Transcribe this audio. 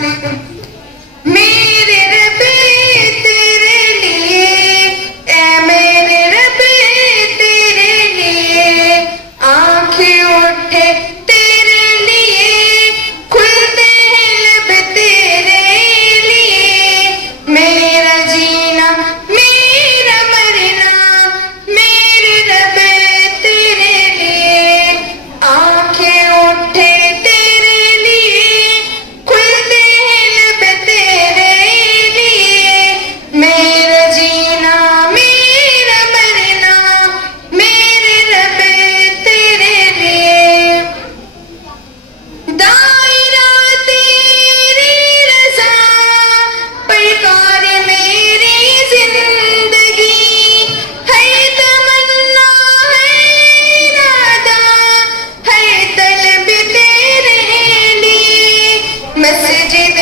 मेरे रबे तेरे लिए, ऐ मेरे रबे तेरे लिए, आंखें उठे तेरे लिए, खुलते हैं लब तेरे लिए। मेरा जीना मेरा मरना, मेरे रबे तेरे लिए, आंखें उठे तेरे लिए, खुलते हैं लब तेरे लिए। मेरा जीना मेरा मरना, मेरे रबे तेरे लिए। दायरा तेरी रज़ा, पैकार मेरी जिंदगी, है तमन्ना है इरादा, है तलब तेरे लिए। मस्जिद